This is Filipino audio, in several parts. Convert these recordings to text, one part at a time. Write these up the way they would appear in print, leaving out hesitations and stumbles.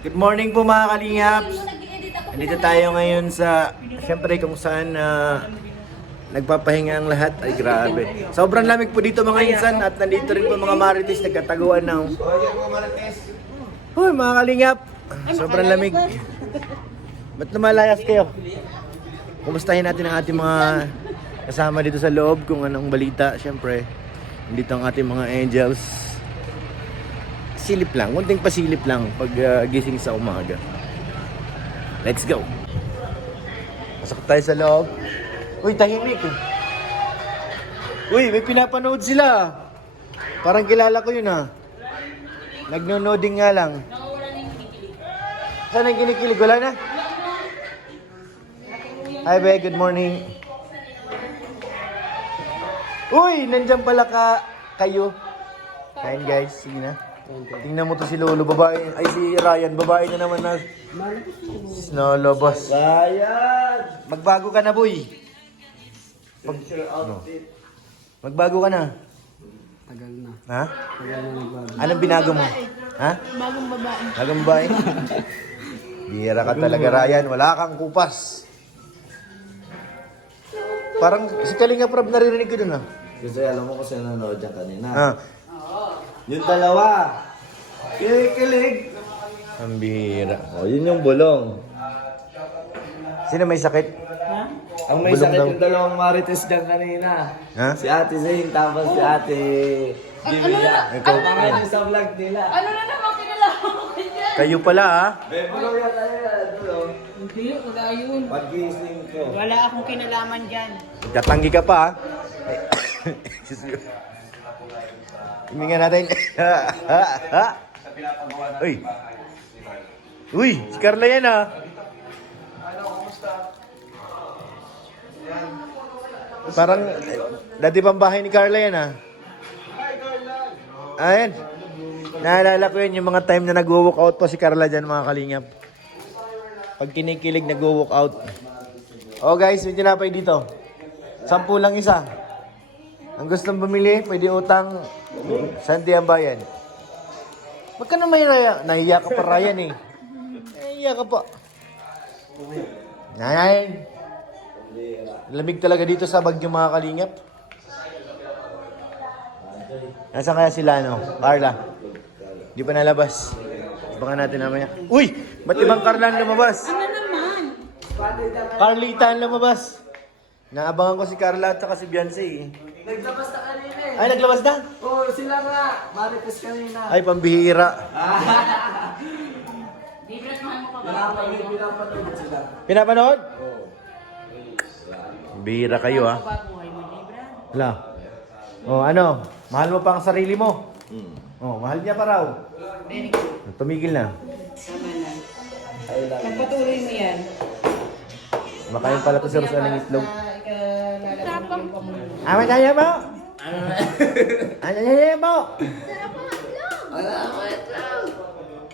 Good morning po mga kalingaps. Nandito tayo ngayon sa, siyempre kung saan nagpapahinga ang lahat. Ay grabe. Sobrang lamig po dito mga insan at nandito rin po mga marites nagkataguan ng... Uy mga kalingap. Sobrang lamig. Ba't lumalayas kayo? Kumustahin natin ang ating mga kasama dito sa loob kung anong balita. Siyempre, dito ang ating mga angels. Silip lang, kunting pasilip lang pag gising sa umaga. Let's go! Pasok tayo sa loob. Uy, tahimik eh. Uy, may pinapanood sila. Parang kilala ko yun ah. Nagno-nooding nga lang. Saan ang kinikilig? Wala na? Hi, Be. Good morning. Uy, nandyan pala kayo. Kain guys, sige na. Tingnan mo to si Lolo, babae. Ay si Ryan, babae na naman na nalabas. Ryan! Magbago ka na, boy. Magbago ka na. Tagal na. Ha? Tagal na nagbago. Anong binago mo? Ha? Bagong babae. Bagong babae? Bihira ka talaga, Ryan. Wala kang kupas. Parang si Kalinga Prab naririnig ko dun ah. Kasi alam mo kung saan nanonood dyan kanina. Ah. Yung dalawa. Kilig. Ang bihira. O, yun yung bulong. Sino may sakit? Ha? Ang may Bulong sakit daw. yung dalawang marites dyan kanina. Ha? Si Ate Zane, tapos si Ate Bibia. Ikaw. Abangan yung sa vlog nila. Ano na naman kinalaman ko dyan? Kayo pala ah. May bulong yan tayo yan. Bulong. Hindi, wala yun. Pag-gising ko. Wala akong kinalaman dyan. Tatanggi ka pa ah. Himinga natin. Uy. Uy, si Carla yan ah. Parang dati pang bahay ni Carla yan ah. Ayan. Naalala ko yun yung mga time na nag-walk out pa si Carla dyan mga kalingap. Pag kinikilig nag-walk out. Oh guys, may tinapay dito. 10 lang isa. Ang gustong bumili, pwede utang. Santi ang bayan. Wag ka na may raya. Nahiya ka pa Ryan eh. Nahiya ka pa. Nay. Lamig talaga dito sa Bagyo mga kalingap. Nasaan kaya sila no? Carla. Di pa nalabas. Baka natin namaya. Uy! Ba't ibang Carla ang lumabas? Ano naman? Carlita ang lumabas. Naabangan ko si Carla at saka si Beyonce eh. Naglabas na kanina eh. Ay, naglabas na? Oo, sila nga. Marites kanina. Ay, pambihira. Dibret mahal mo pa ba? Pinapanood sila. Pinapanood? Bihira kayo ha. Babuhay mo, Dibret. Wala. Oh, ano? Mahal mo pa ang sarili mo? Oh, mahal niya pa raw. Very good. Tumigil na. Tama na. Nagpatuloy mo yan. Makain pala to si Rosa ng itlog. Tapang. Amin kaya mo? Ano kaya mo?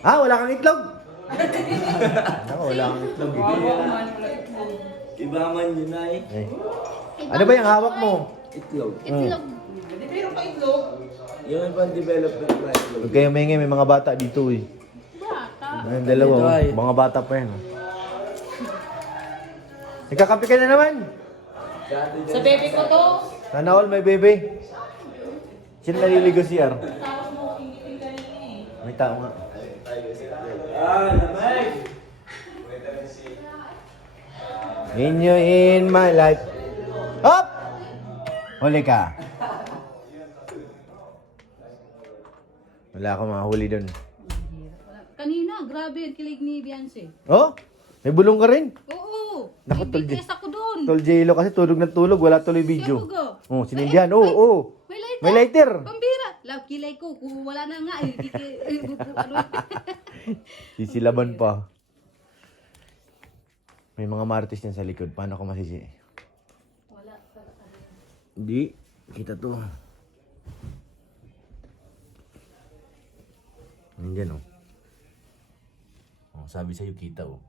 Ha? Wala kang itlog? Ako, wala kang itlog eh. Iba man yun ay. Eh. Ano ba yung hawak mo? Itlog. Itlog. Pero pa itlog. Yung ibang development na itlog. Huwag kayo maingay, may mga bata dito eh. Bata. Ayun, dalawa, Dito ay. mga bata pa yan. Nagkakape ka na naman. Sa bebe ko to. Sana all may bebe. Sino naliligo siya? Tapos mo ingipin kanina eh. May tao nga. Ah, lamig! In you in my life. Hop! Huli ka. Wala akong mahuli doon. Kanina, grabe ang kilig ni Beyonce. Oh? May bulong ka rin? Oo. Naku, May tol, big test ako doon. Tol J-Lo kasi tulog na tulog. Wala tuloy video. Siya Oh, sinindihan. Oo, oo. May lighter. May lighter. Pambira. Love, kilay ko. Kung wala na nga. Ano? Sisilaban pa. May mga martis yan sa likod. Paano ako masisi? Wala. Hindi. Kita to. Nandiyan oh. Oh, sabi sa'yo kita oh.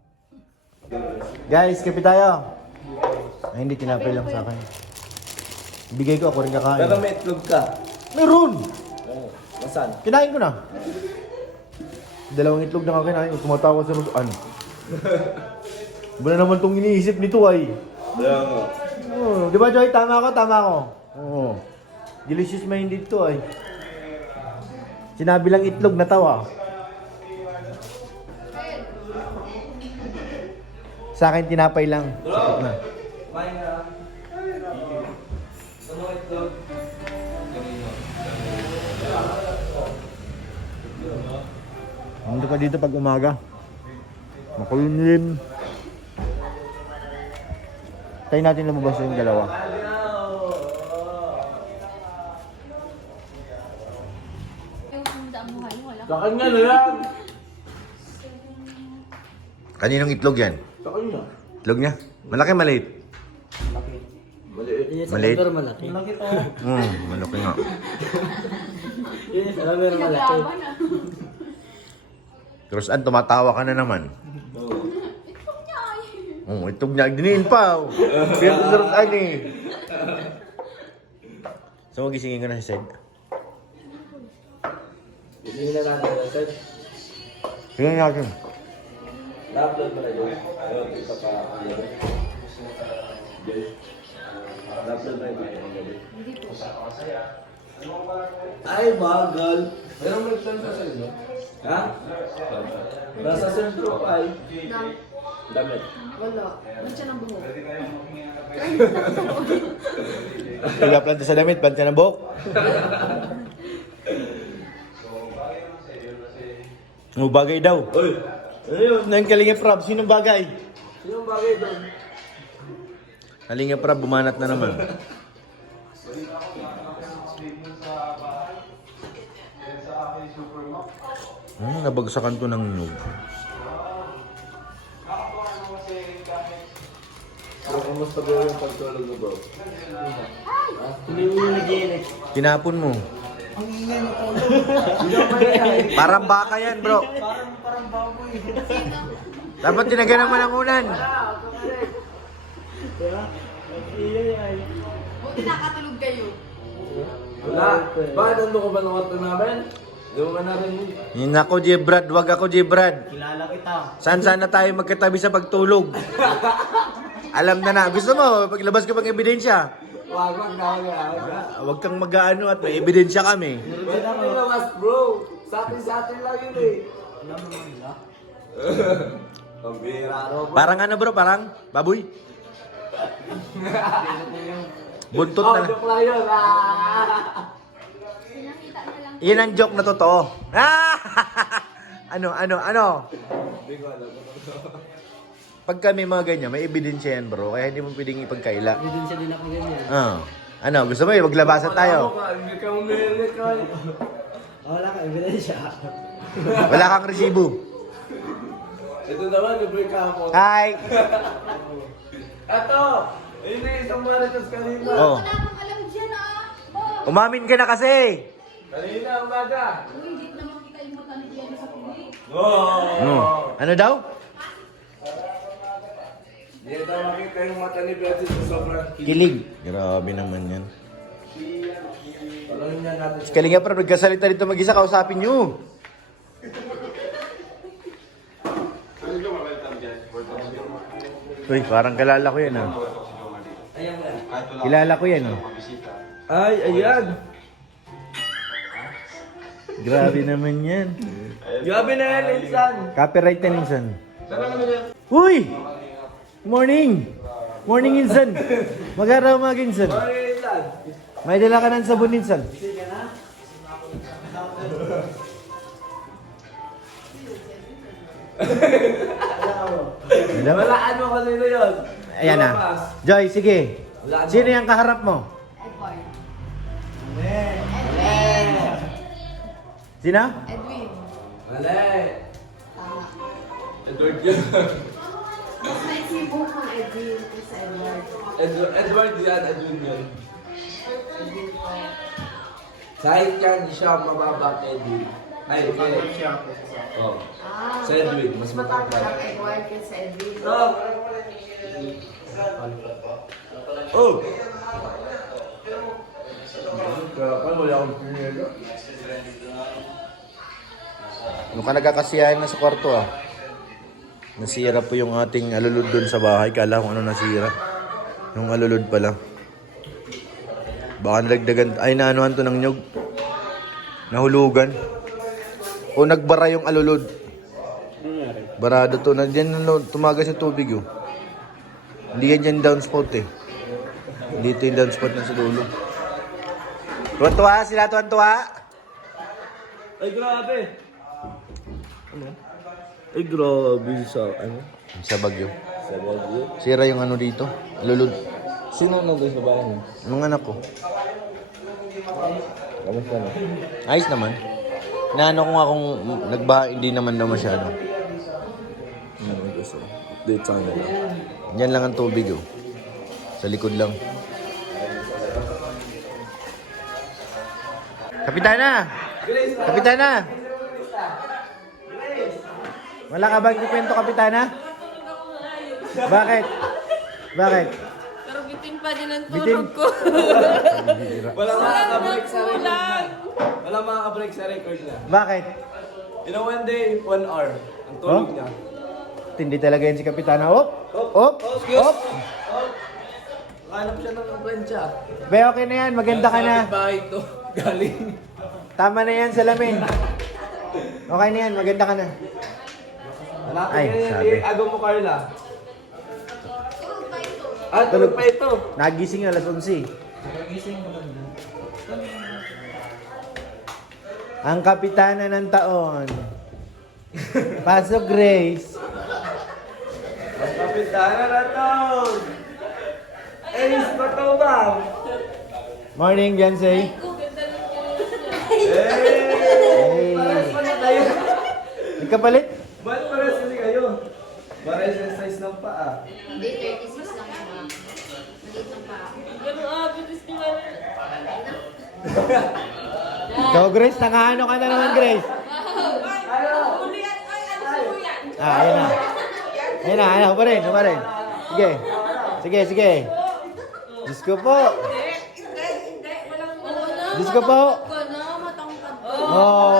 Guys, kape tayo. Ay, hindi tinapay lang sa akin. Bigay ko, ako rin kakain. Pero may itlog ka. Meron! Oo. Nasaan? Kinain ko na. dalawang itlog na kakain. Tumatawa sa ano. Ba na naman itong iniisip nito ay. Kaya nga. Oh, di ba Joy? Tama ako. Oo. Delicious minded to ay. Sinabi lang itlog, natawa. Sa akin tinapay lang. Sakit na. Kumain ka. Ano itlog? Ano ka dito pag umaga? Makulimlim. Tayo natin lumabas yung dalawa. Yung sunda ang buhay mo, wala. Sa kanya na yan. Kaninong itlog yan? Sa kanya. Itlog niya? Malaki, maliit? Maliit. Maliit? Pero malaki. Malaki to. Malaki nga. Yun yung sabi pero malaki. Pinaglaban ah. Cross-an, tumatawa ka na naman. Itlog niya ay. Itlog niya. Diniin pa. Pero sa Cross-an eh. So, magisingin ka na si Sed. Hindi na natin yan, sir. Tingnan natin. Na-upload mo na yun. Ayun, isa pa. Na-upload na yun. Hindi po. Ay, bagal. Meron may plan sa sa'yo? Ha? Nasa sentro pa ay. Nang, Damit. wala. Ba't siya ng buhok? Nagpa-planta sa damit, planta ng buhok. Bagay daw. Uy! Ano yun? Nang Kalingap Rob, sinong bagay? Sinong bagay doon? Kalingap Rob, bumanat na naman. Nabagsakan ko ng nyug. Pero kumusta ba yung pagtulog mo, bro? Hindi mo nag-iinig. Tinapon mo. Ang ingay mo tao. Parang baka yan, bro. Parang baboy. Dapat tinagyan ng malangunan. Diba? Ang ingay ay. Buti nakatulog kayo. Wala. Bakit ano ko ba ng kwarto namin? Hindi mo ba narinig? Yun ako, Jebrad. Wag ako, Jebrad. Kilala kita. Saan sana tayo magkatabi sa pagtulog? Alam na. Gusto mo, paglabas ko pang ebidensya. Wag na. Huwag kang mag-ano at may ebidensya kami. Ba't mo nilawas, bro? Sa atin lang yun eh. Alam mo nila. Ang bira, bro. Parang ano bro, parang baboy. Buntot Oh, na. joke lang yun. Pinakita na lang. Yan ang joke na totoo. Ano? Hindi ko alam. Pag kami mga ganyan, may ebidensya yan bro. Kaya hindi mo pwedeng ipagkaila. Hindi din siya din ako ganyan. Ano, gusto mo maglabasan tayo? Hindi ka umilit ka. Wala ka, ebidensya. Wala kang resibo. Ito naman, libre ka ako. Hi! Ito! Yun na isang maritas kanina. Oh. Wala kang alam dyan ah. Oh. Umamin ka na kasi! Kanina, umaga. Uy, hindi ko naman kita yung mata ni Jenny sa puli. Oh! Ano daw? Hindi daw makita yung mata ni Betsy sa sobrang Kilig. Grabe naman yan. Tanongin niya natin. Si Kalinga pa, nagkasalita dito mag-isa, kausapin nyo. Uy, parang kilala ko yan ah. Kilala ko yan ah. Ay, ayan. Grabe naman yan. Grabe na yan, Insan. Copyright na Insan. Uy! Morning! Morning Insan! Mag-araw mga Insan. Ano yung Insan? May dala ka ng sabon Insan. Madam? Walaan mo kanina yun. Ayan na. Joy, sige. Sino yung kaharap mo? Edward. Sino? Edwin. Mali. Tama. Edward yan. Mas naisip mo kung Edwin kaysa Edward. Edward yan, Edwin yan. Kahit yan siya mababa kay Edwin. Ay, kay... Oh. Ah, Sa Edwin, mas matapos matapos. ang Edward kaysa Edwin. Oh! Oh! Kaya pa, wala akong pinila. Yung ka nagkakasiyahin na sa kwarto ah. Nasira po yung ating alulod doon sa bahay. Kala ko ano nasira. Yung alulod pala. Baka nalagdagan. Ay, naanuhan to ng nyug. Nahulugan. O nagbara yung alulod. Barado to. Nandiyan tumagas yung tubig oh. Hindi yan dyan downspout eh. Dito yung downspout na sa dulo. Tuwan-tuwa sila, tuwan-tuwa. Ay, grabe. Ano? Ay, grabe sa, ano? Sa Bagyo. Sa Baguio. Sira yung ano dito. Alulod. Sino nandun sa bahay mo? Anong anak ko? Kamusta na? Ayos naman. Naano ko nga kung nagbaha, hindi naman daw masyado. Gusto. Update sa kanila. Yan lang ang tubig oh. Sa likod lang. Kapitana! Kapitana! Wala ka bang ikwento, Kapitana? Bakit? Bakit? Pero bitin pa din ang Bitin? tulog ko. Wala makaka-break sa record na. Wala makaka-break sa record na. Bakit? In a one day, 1 hour. Ang tulog Oh? niya. Tindi talaga yan si Kapitana. Op! Op! Op! Hanap siya ng plancha. Be, okay na yan. Maganda ka na. Bahay to. Galing. Tama na yan, salamin. Okay na yan. Maganda ka na. Hanapin Ay, niya sabi. yung agaw mo, Carla. Ah, tulog pa ito. Nagising alas 11. Ang kapitana ng taon. Pasok, Grace. Kapitana na to. Ace pa to, ma'am. Morning, Jansay. Hey! Pares pa na tayo. Nagkapalit? Ba't pares kasi kayo? Pares yung size ng paa. Hindi, 36 lang siya. Maliit lang pa. Ikaw, Grace. Nakaano ka na naman, Grace. Ah, ayun na. Ayun na, ayun. Upa rin. Sige. Sige, sige. Diyos ko po. Diyos ko po. Ko na, matangkad ko. Oh.